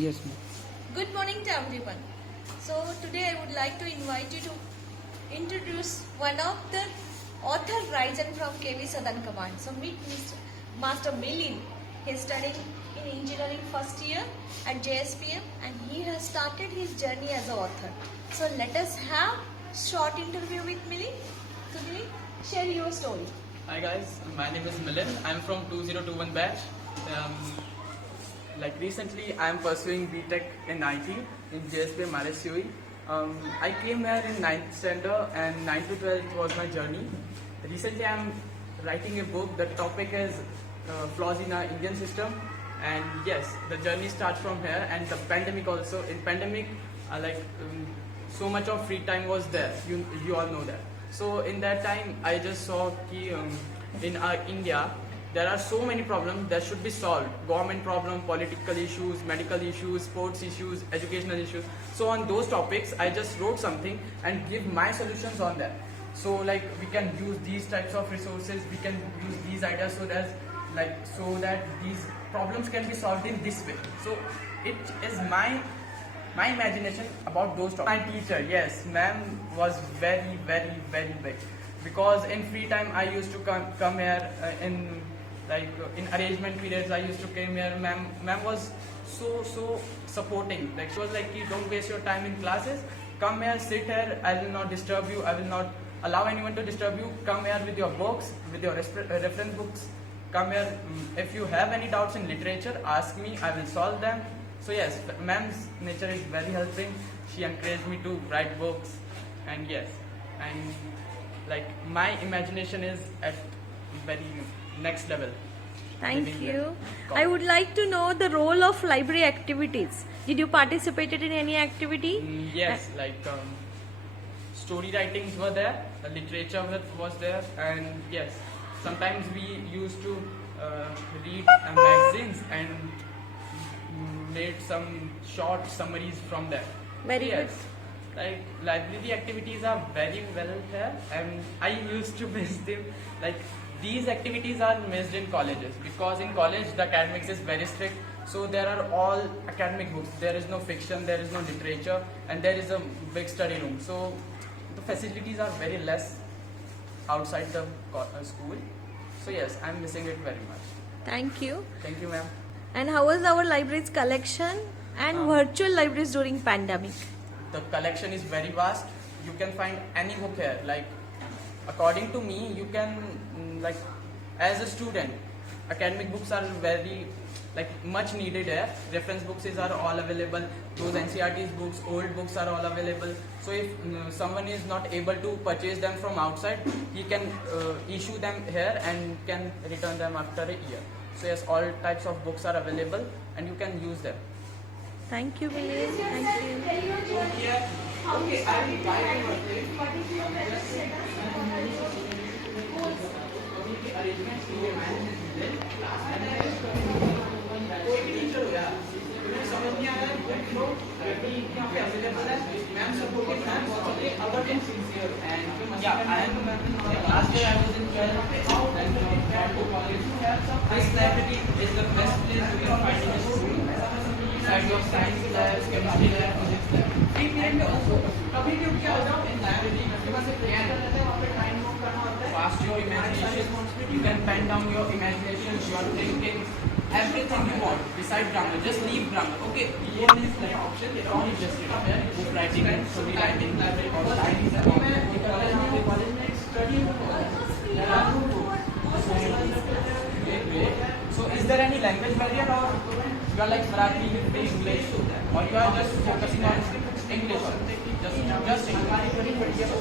Yes, ma'am. Good morning to everyone. So today I would like to invite you to introduce one of the author risen from KV Southern Command. So meet Mr. Master Milind. He is studying in engineering first year at JSPM and he has started his journey as an author. So let us have short interview with Milind. So Milind, share your story. Hi guys, my name is Milind. I'm from 2021 batch. Recently, I'm pursuing BTech in IT in JSPM RSUE. I came here in 9th standard and 9th to 12th was my journey. Recently, I'm writing a book. The topic is flaws in our Indian system. And yes, the journey starts from here. And the pandemic also. In pandemic, so much of free time was there. You all know that. So in that time, I just saw in our India, there are so many problems that should be solved. Government problem, political issues, medical issues, sports issues, educational issues. So on those topics, I just wrote something and give my solutions on that. So we can use these types of resources, we can use these ideas so that these problems can be solved in this way. So it is my imagination about those topics. My teacher, yes, ma'am was very, very, very big. Because in free time I used to come here in arrangement periods I used to come here. Ma'am was so supporting. She was like, don't waste your time in classes. Come here, sit here. I will not disturb you. I will not allow anyone to disturb you. Come here with your books, with your reference books. Come here. If you have any doubts in literature, ask me. I will solve them. So yes, ma'am's nature is very helping. She encouraged me to write books, and yes, and my imagination is at very next level. Thank you. I would like to know the role of library activities. Did you participate in any activity? Yes, story writings were there, literature was there, and yes, sometimes we used to read magazines and made some short summaries from that. Very yes. good. Library activities are very well here, and I used to miss them. These activities are missed in colleges because in college the academics is very strict. So there are all academic books. There is no fiction, there is no literature, and there is a big study room. So the facilities are very less outside the school. So yes, I'm missing it very much. Thank you. Thank you, ma'am. And how was our library's collection and virtual libraries during pandemic? The collection is very vast. You can find any book here. According to me, you can as a student, academic books are very much needed here. Reference books are all available. Those NCERT books, old books are all available. So if someone is not able to purchase them from outside, he can issue them here and can return them after a year. So yes, all types of books are available and you can use them. Thank you, Vinay. Thank you. Okay, I will buy last year I was in 12th and this library is the best place you can find in the school. Besides your science labs, chemistry lab, physics lab. Free period में उसको कभी भी उठ के आ जाओ इन लाइब्रेरी के पास एक प्लान रहता है, वहाँ पे टाइम नोट करना होता है. Fast your imagination. You can pen down your imagination, your thinking, everything you want. Besides grammar, just leave grammar. Okay, one is option. It's all interested in there. Book writing and story writing, library or diaries and all. College में study there are two books. So is there any language barrier or you are like Marathi, Hindi, English, or you are just focusing on English? Just English.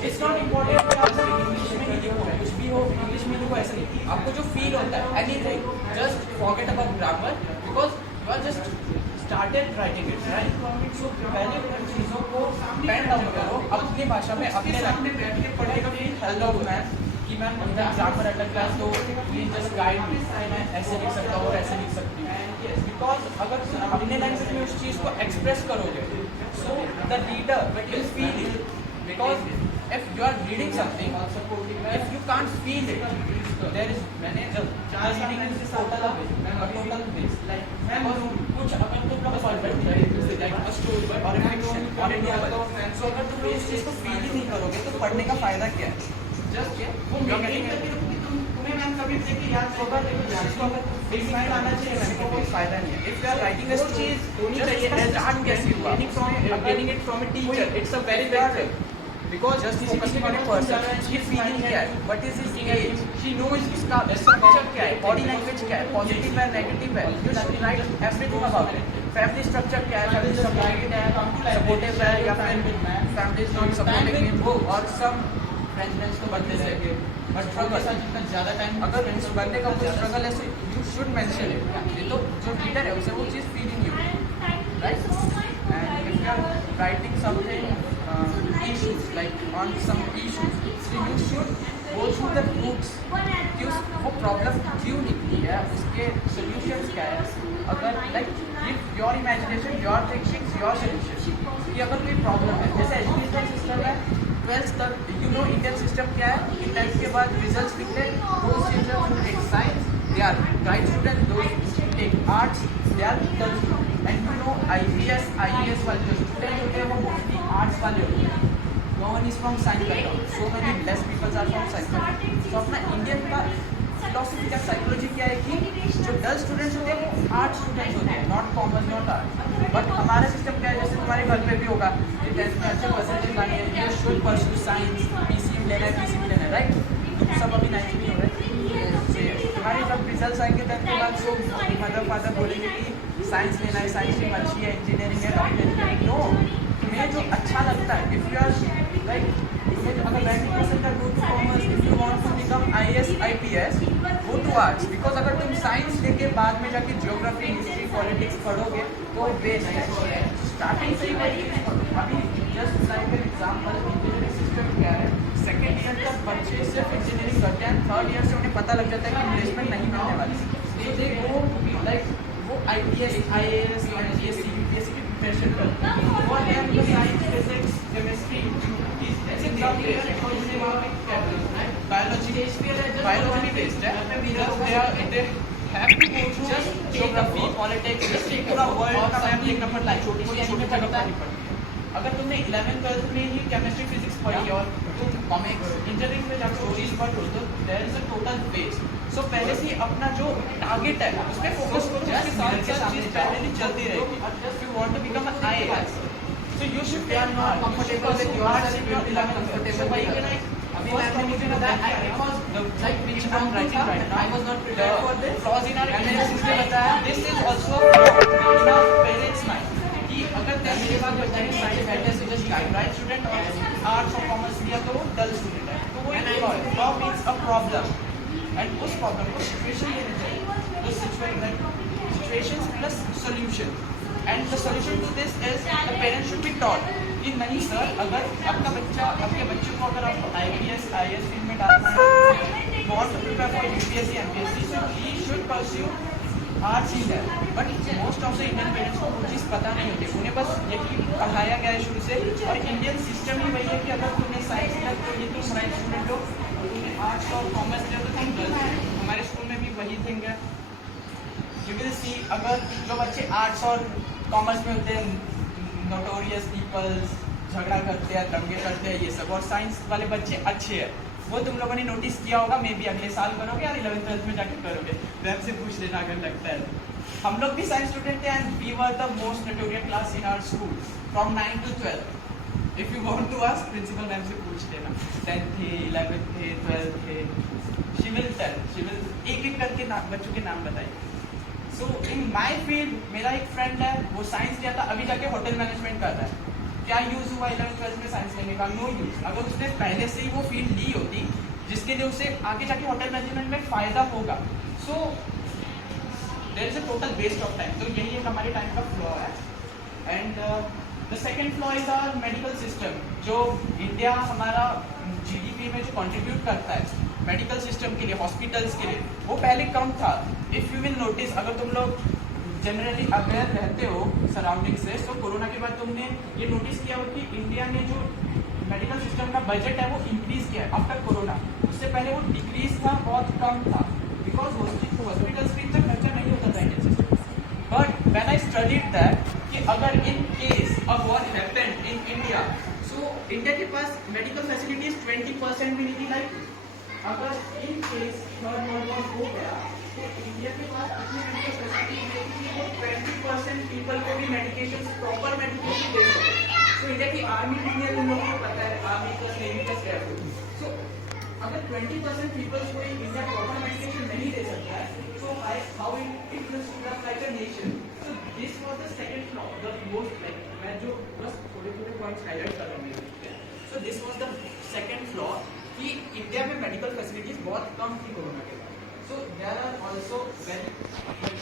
It's not important कि आप English में ही लिखो, कुछ भी हो English में लिखो ऐसा नहीं. आपको जो feel होता है, anything, just forget about grammar because you are just started writing it, right? So पहले उन चीज़ों को pen down करो, अपनी भाषा में अपने सामने बैठ के पढ़ेगा भी hello मैम कि मैम उनका एग्जाम्पल अलग है तो प्लीज जस्ट गाइड मी, मैं ऐसे लिख सकता हूँ और ऐसे लिख सकती हूँ. बिकॉज अगर अपने लैंग्वेज में उस चीज़ को एक्सप्रेस करोगे so the reader will feel it. Because if you are reading something, if you can't feel it, there is reading is total base. Like कुछ अगर तुम लोग पढ़ रहे हो like a story or a fiction or a novel, so अगर तुम इस चीज को फील ही नहीं करोगे तो पढ़ने का फायदा क्या है? जस्ट वो मेंटेन करके तुम्हें मैम कभी देखिए याद होगा इसको अगर बेस लाइन आना चाहिए मैम को कोई फायदा नहीं है. If you are writing a चीज होनी चाहिए स्टार्ट कैसे getting it from a teacher, it's a very big thing. Because just focusing on a person, उसकी feeling क्या है, what is his age, she knows इसका structure क्या है, body language क्या है, positive है, negative है, you should write everything about it. Family structure क्या है, family supportive है, supportive है या फिर family is not supporting him, वो और सब friends तो बनते रहेंगे. But struggle जितना ज़्यादा टाइम अगर उस बंदे का कोई struggle है, you should mention it. ये तो जो reader है उसे वो चीज़ feel in you, right? And if you are writing something issues like on some issues, so you should go through the roots कि वो प्रॉब्लम क्यों निकली है, उसके solutions क्या है. अगर like if your imagination, your thinking, your solution कि अगर कोई प्रॉब्लम है, जैसे एजुकेशन सिस्टम है 12th तक you know Indian system क्या है कि 10th के बाद results निकले, those students who take science they are bright students, those who take arts they are dull students. And you know IPS, IAS वाले जो students होते हैं वो mostly arts वाले होते हैं. No one is from science background. So many less people are from science background. So अपना Indian का philosophy का psychology क्या है कि जो dull students होते हैं वो art students होते हैं, not commerce, not art. But हमारा system क्या है, जैसे तुम्हारे घर पे भी होगा, ये 10th में अच्छे percentage लाने हैं, you should pursue science, PCM लेना है, PCM लेना है, right? तुम सब अभी 9th में हो रहे हैं. तुम्हारे जब रिजल्ट आएंगे 10th के बाद तो मदर फादर बोलेंगे कि साइंस लेना है, साइंस में अच्छी है, इंजीनियरिंग है, डॉक्टर है. नो, तुम्हें जो अच्छा लगता है, इफ यू आर लाइक तुम्हें अगर 90% का go to commerce, if you want to become IAS IPS go to arts. Because अगर तुम साइंस लेके बाद में जाके ज्योग्राफी, हिस्ट्री, पॉलिटिक्स पढ़ोगे तो वेस्ट है. स्टार्टिंग से ही वही अभी just like an example engineering system क्या है, सेकेंड ईयर तक बच्चे सिर्फ इंजीनियरिंग करते हैं, थर्ड ईयर से उन्हें पता लग जाता है कि प्लेसमेंट नहीं मिलने वाली. तो दे गो लाइक वो IPS, IAS, GSC, UPSC की प्रिपरेशन करते हैं. वो है science, physics, chemistry, biology based है. They have to go through just geography, politics, पूरा वर्ल्ड का मैप देखना पड़ता है, छोटी छोटी जगह पढ़नी पड़ती है. अगर तुमने 11th 12th में ही केमिस्ट्री फिजिक्स पढ़ी और तुम कॉमिक्स इंजीनियरिंग में जाकर वो चीज़ पढ़ लो तो there is a total waste. So पहले से अपना जो टारगेट है उस पर फोकस करो, उसके साथ साथ चीज़ पहले ही चलती रहेगी. If you want to become an IAS so you should be not comfortable with your comfortable वही के लाइक अभी मैंने मुझे बताया I was the like which I'm writing right now I was not prepared for this flaws in our analysis में बताया this is also in our parents mind कि अगर 10th के बाद बच्चा ने साइंस बैठे से जस्ट ब्राइट स्टूडेंट और आर्ट्स और कॉमर्स लिया तो वो डल स्टूडेंट है. तो वो एक flaw means a problem and उस प्रॉब्लम को सिचुएशन लेना चाहिए. तो situations plus solution. And the solution to this is the parents should be taught कि नहीं सर, अगर आपका बच्चा आपके बच्चे को अगर आप IPS IAS फील्ड में डालना है, want to prepare for UPSC MPSC, so he should pursue arts in that. But most of the Indian parents को वो चीज़ पता नहीं होती, उन्हें बस यही पढ़ाया गया है शुरू से. और इंडियन सिस्टम ही वही है कि अगर तुमने साइंस लिया तो ये तुम साइंस स्टूडेंट हो, तुमने आर्ट्स और कॉमर्स लिया तो तुम गर्ल्स हो. हमारे स्कूल में भी वही थिंग है. यू विल सी अगर जो बच्चे आर्ट्स और कॉमर्स में होते हैं नोटोरियस पीपल्स, झगड़ा करते हैं, दंगे करते हैं, ये सब. और साइंस वाले बच्चे अच्छे हैं, वो तुम लोगों ने नोटिस किया होगा. मे बी अगले साल करोगे या 11th 12th में जाके करोगे. मैम से पूछ लेना अगर लगता है. हम लोग भी साइंस स्टूडेंट थे and we were the most notorious class in our school from 9 to 12. If you want to ask principal ma'am से पूछ लेना. 10th थे, 11th थे, 12th थे. She will tell, she will एक एक करके बच्चों के नाम बताइए. सो इन माई फील्ड मेरा एक फ्रेंड है, वो साइंस लिया था, अभी जाके होटल मैनेजमेंट कर रहा है. क्या यूज़ हुआ 11th 12th में साइंस लेने का? No use. अगर उसने पहले से ही वो फील्ड ली होती जिसके लिए उसे आगे जाके होटल मैनेजमेंट में फ़ायदा होगा. So there is a total waste of time. तो यही एक हमारे टाइम का फ्लॉ है. And the second flaw is our medical system. जो इंडिया हमारा GDP में जो कंट्रीब्यूट करता है मेडिकल सिस्टम के लिए, हॉस्पिटल्स के लिए, वो पहले कम था. इफ़ यू विल नोटिस, अगर तुम लोग जनरली अवेयर रहते हो सराउंडिंग से, तो कोरोना के बाद तुमने ये नोटिस किया हो कि इंडिया ने जो मेडिकल सिस्टम का बजट है वो इंक्रीज किया है आफ्टर कोरोना। उससे पहले वो डिक्रीज था, बहुत कम था, बिकॉज हॉस्पिटल्स पे इतना खर्चा नहीं होता था Indian system. But when I studied that कि अगर in case a war happened in India, so India के पास मेडिकल फैसिलिटीज 20% भी नहीं थी। लाइक अगर in case third world war हो गया तो इंडिया के पास इतनी मेडिकल फैसिलिटीज नहीं थी कि वो 20% पीपल को भी मेडिकेशन, प्रॉपर मेडिकेशन दे सके। तो इंडिया की आर्मी कितनी है तुम लोगों को पता है, army plus navy plus air force. So अगर 20% पीपल को इंडिया प्रॉपर मेडिकेशन नहीं दे सकता है, so how it will survive like a nation. So this was the second flaw, the most like मैं जो बस थोड़े पॉइंट्स हाईलाइट कर रहा हूँ। So this was the second flaw कि इंडिया में मेडिकल फैसिलिटीज बहुत कम थी कोरोना के बाद। So there are also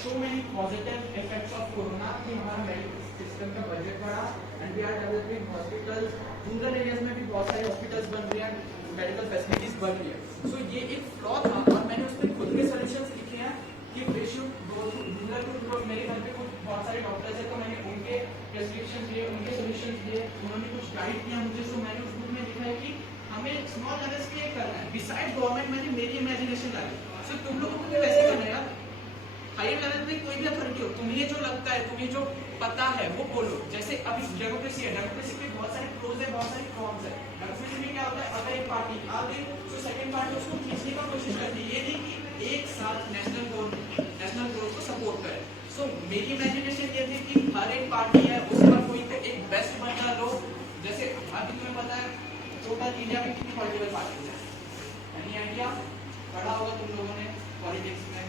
so many positive effects of corona कि हमारा मेडिकल सिस्टम का बजट बढ़ा and we are developing hospitals, rural areas में भी बहुत सारे हॉस्पिटल्स बन रहे हैं, मेडिकल फैसिलिटीज बढ़ रही है। सो ये एक फ्लॉ था और मैंने उस पर खुद के सोल्यूशंस लिखे हैं कि we should go to rural too, मेरे घर पे कुछ बहुत सारे डॉक्टर्स हैं तो मैंने उनके प्रेस्क्रिप्शन दिए, उनके सोल्यूशन दिए, उन्होंने कुछ गाइड किया मुझे। सो मैंने उस बुक में लिखा है कि हमें स्मॉल लेवल्स पे करना है, बिसाइड गवर्नमेंट मैंने मेरी इमेजिनेशन लाई। सो तुम लोगों को भी वैसे करना है यार, हायर लेवल पे कोई भी अथॉरिटी हो, तुम्हें जो लगता है, तुम्हें जो पता है वो बोलो। जैसे अभी डेमोक्रेसी है, डेमोक्रेसी के बहुत सारे प्रोज है, बहुत सारे कॉन्स है। डेमोक्रेसी में क्या होता है, अगर एक पार्टी आ गई तो सेकंड पार्टी उसको खींचने का कोशिश करती है, ये नहीं कि एक साथ नेशनल ग्रोथ को सपोर्ट करे। सो मेरी इमेजिनेशन ये थी कि हर एक पार्टी है उसका कोई तो एक बेस्ट बंदा लो। जैसे अभी तुम्हें पता है टोटल इंडिया में कितनी पॉलिटिकल पार्टीज है, एनी आइडिया? पढ़ा होगा तुम लोगों ने पॉलिटिक्स में।